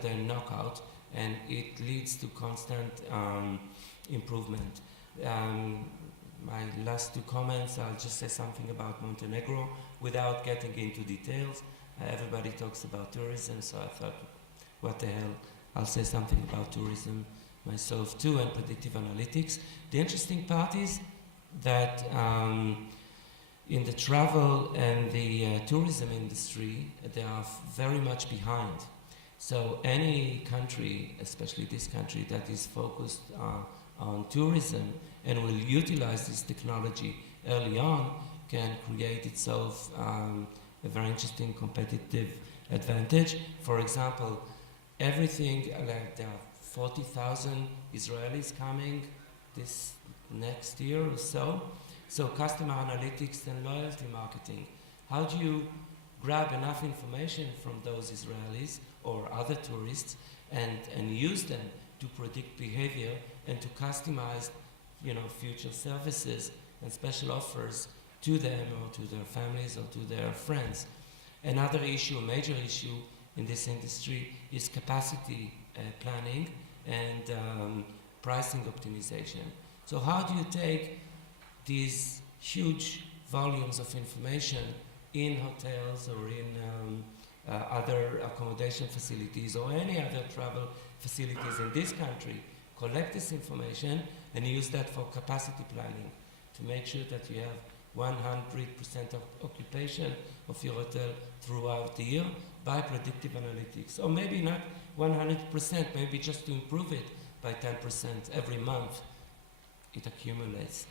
their knockout, and it leads to constant improvement. My last 2 comments, I'll just say something about Montenegro without getting into details. Everybody talks about tourism, so I thought, what the hell, I'll say something about tourism myself too, and predictive analytics. The interesting part is that in the travel and the tourism industry, they are very much behind. So any country, especially this country, that is focused on tourism and will utilize this technology early on can create itself a very interesting competitive advantage. For example, everything, like there are 40,000 Israelis coming this next year or so. So customer analytics and loyalty marketing. How do you grab enough information from those Israelis or other tourists and use them to predict behavior and to customize, future services and special offers to them or to their families or to their friends? Another issue, a major issue in this industry is capacity planning and pricing optimization. So how do you take these huge volumes of information in hotels or in other accommodation facilities or any other travel facilities in this country, collect this information and use that for capacity planning to make sure that you have 100% of occupation of your hotel throughout the year by predictive analytics. Or maybe not 100%, maybe just to improve it by 10% every month. It accumulates.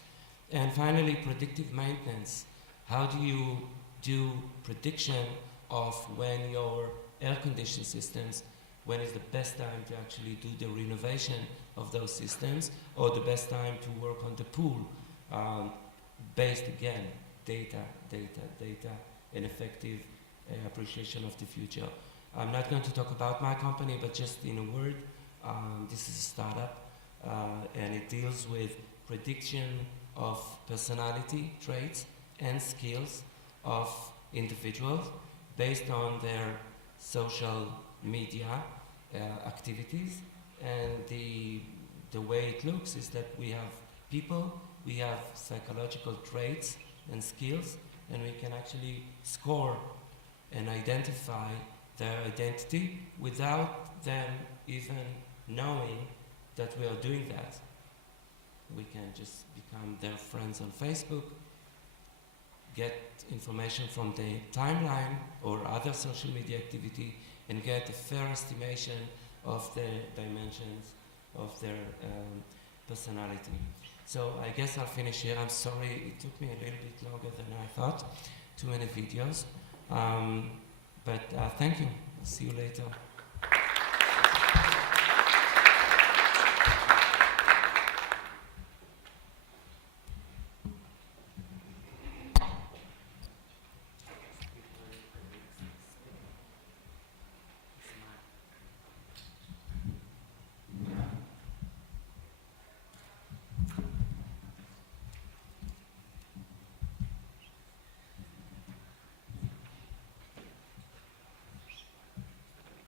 And finally, predictive maintenance. How do you do prediction of when your air conditioning systems, when is the best time to actually do the renovation of those systems, or the best time to work on the pool, based again, data, and effective appreciation of the future. I'm not going to talk about my company, but just in a word, this is a startup, and it deals with prediction of personality traits and skills of individuals based on their social media activities. And the way it looks is that we have people, we have psychological traits and skills, and we can actually score and identify their identity without them even knowing that we are doing that. We can just become their friends on Facebook, get information from the timeline or other social media activity, and get a fair estimation of the dimensions of their personality. So I guess I'll finish here. I'm sorry, it took me a little bit longer than I thought. Too many videos. But thank you. See you later.